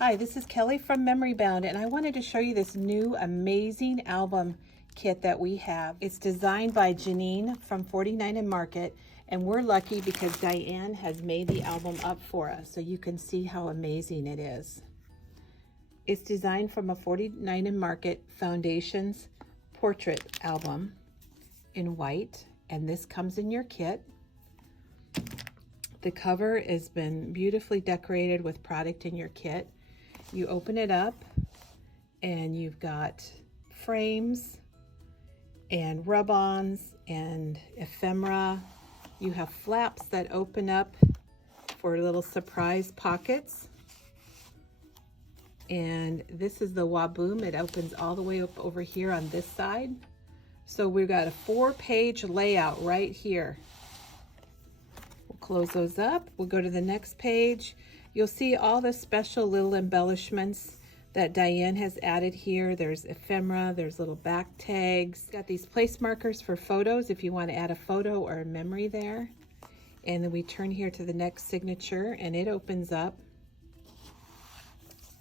Hi, this is Kelly from Memory Bound, and I wanted to show you this new amazing album kit that we have. It's designed by Janine from 49 and Market, and we're lucky because Diane has made the album up for us, so you can see how amazing it is. It's designed from a 49 and Market Foundations portrait album in white, and this comes in your kit. The cover has been beautifully decorated with product in your kit. You open it up and you've got frames and rub-ons and ephemera. You have flaps that open up for little surprise pockets. And this is the Waboom. It opens all the way up over here on this side. So we've got a 4-page layout right here. We'll close those up. We'll go to the next page. You'll see all the special little embellishments that Diane has added here. There's ephemera, there's little back tags. Got these place markers for photos if you want to add a photo or a memory there. And then we turn here to the next signature and it opens up.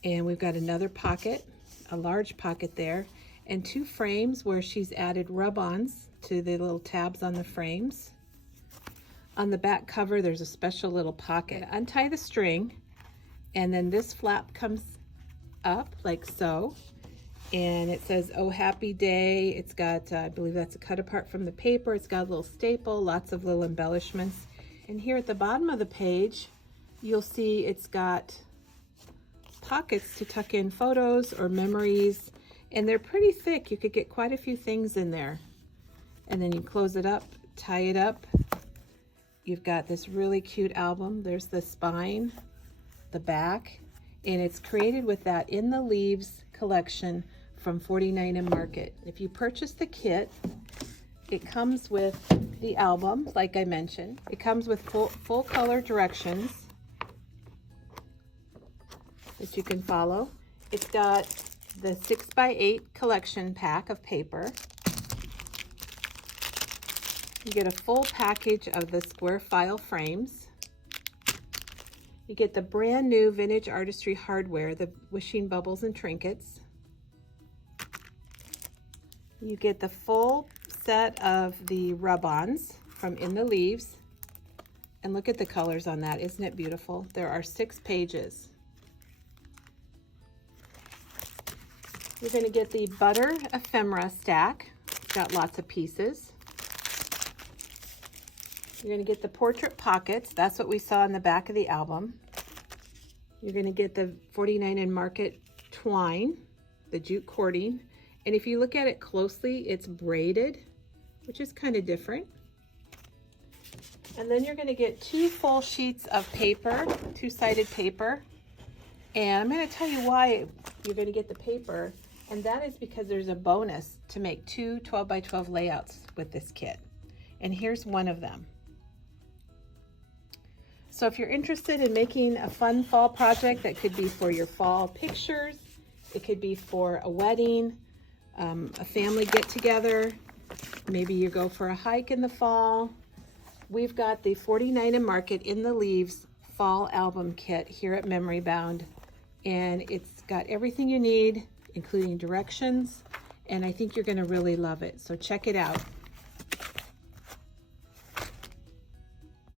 And we've got another pocket, a large pocket there, and 2 frames where she's added rub-ons to the little tabs on the frames. On the back cover, there's a special little pocket. Untie the string, and then this flap comes up like so, and it says, "Oh, happy day." It's got, I believe that's a cut apart from the paper. It's got a little staple, lots of little embellishments. And here at the bottom of the page, you'll see it's got pockets to tuck in photos or memories, and they're pretty thick. You could get quite a few things in there. And then you close it up, tie it up. You've got this really cute album. There's the spine, the back, and it's created with that In the Leaves collection from 49 and Market. If you purchase the kit, it comes with the album, like I mentioned. It comes with full color directions that you can follow. It's got the 6x8 collection pack of paper. You get a full package of the square file frames. You get the brand new Vintage Artistry hardware, the wishing bubbles and trinkets. You get the full set of the rub-ons from In the Leaves. And look at the colors on that, isn't it beautiful? There are 6 pages. You're going to get the butter ephemera stack. It's got lots of pieces. You're going to get the portrait pockets. That's what we saw in the back of the album. You're going to get the 49 and Market twine, the jute cording. And if you look at it closely, it's braided, which is kind of different. And then you're going to get 2 full sheets of paper, 2-sided paper. And I'm going to tell you why you're going to get the paper. And that is because there's a bonus to make 2 12x12 layouts with this kit. And here's one of them. So if you're interested in making a fun fall project that could be for your fall pictures, it could be for a wedding, a family get-together, maybe you go for a hike in the fall. We've got the 49 and Market In the Leaves fall album kit here at Memory Bound, and it's got everything you need, including directions, and I think you're going to really love it. So check it out.